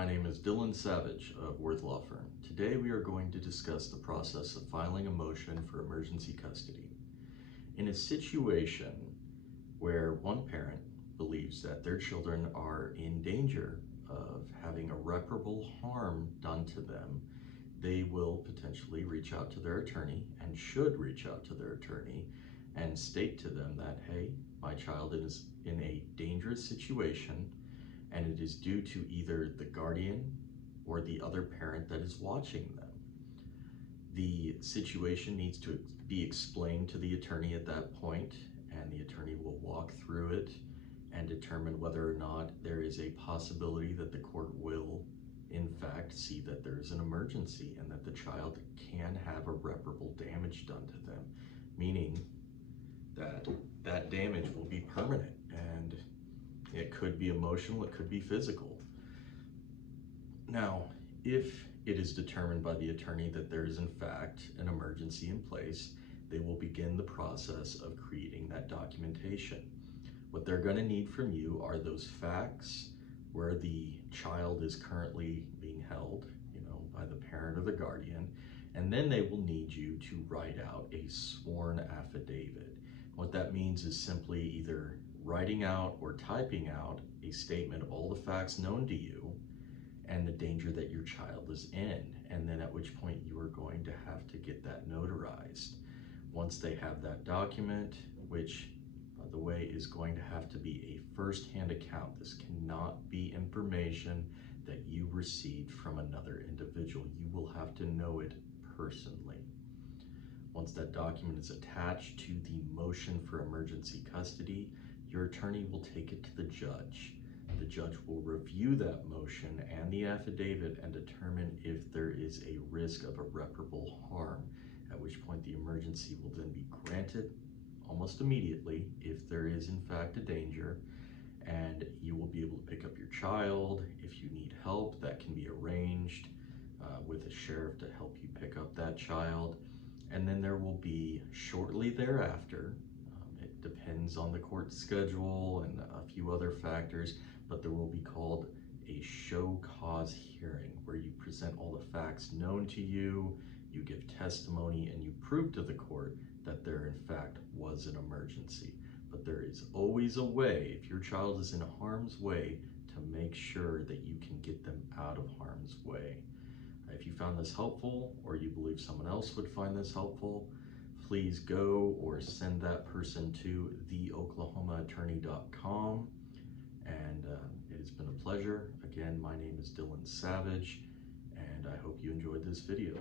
my name is Dylan Savage of Worth Law Firm. Today we are going to discuss the process of filing a motion for emergency custody. In a situation where one parent believes that their children are in danger of having irreparable harm done to them, they will potentially reach out to their attorney and should reach out to their attorney and state to them that, hey, my child is in a dangerous situation and it is due to either the guardian or the other parent that is watching them. The situation needs to be explained to the attorney at that point, and the attorney will walk through it and determine whether or not there is a possibility that the court will in fact see that there is an emergency and that the child can have irreparable damage done to them, meaning that that damage will be permanent, and it could be emotional, it could be physical. Now, if it is determined by the attorney that there is in fact an emergency in place, they will begin the process of creating that documentation. What they're going to need from you are those facts where the child is currently being held, by the parent or the guardian, and then they will need you to write out a sworn affidavit. What that means is simply either writing out or typing out a statement of all the facts known to you and the danger that your child is in, and then at which point you are going to have to get that notarized. Once they have that document, which by the way is going to have to be a first-hand account. This cannot be information that you received from another individual. You will have to know it personally. Once that document is attached to the motion for emergency custody, your attorney will take it to the judge. The judge will review that motion and the affidavit and determine if there is a risk of irreparable harm, at which point the emergency will then be granted almost immediately if there is in fact a danger, and you will be able to pick up your child. If you need help, that can be arranged with a sheriff to help you pick up that child. And then there will be shortly thereafter, it depends on the court schedule and a few other factors, but there will be called a show cause hearing where you present all the facts known to you, you give testimony, and you prove to the court that there in fact was an emergency. But there is always a way, if your child is in harm's way, to make sure that you can get them out of harm's way. If you found this helpful, or you believe someone else would find this helpful, please go or send that person to theoklahomaattorney.com. And it has been a pleasure. Again, my name is Dylan Savage, and I hope you enjoyed this video.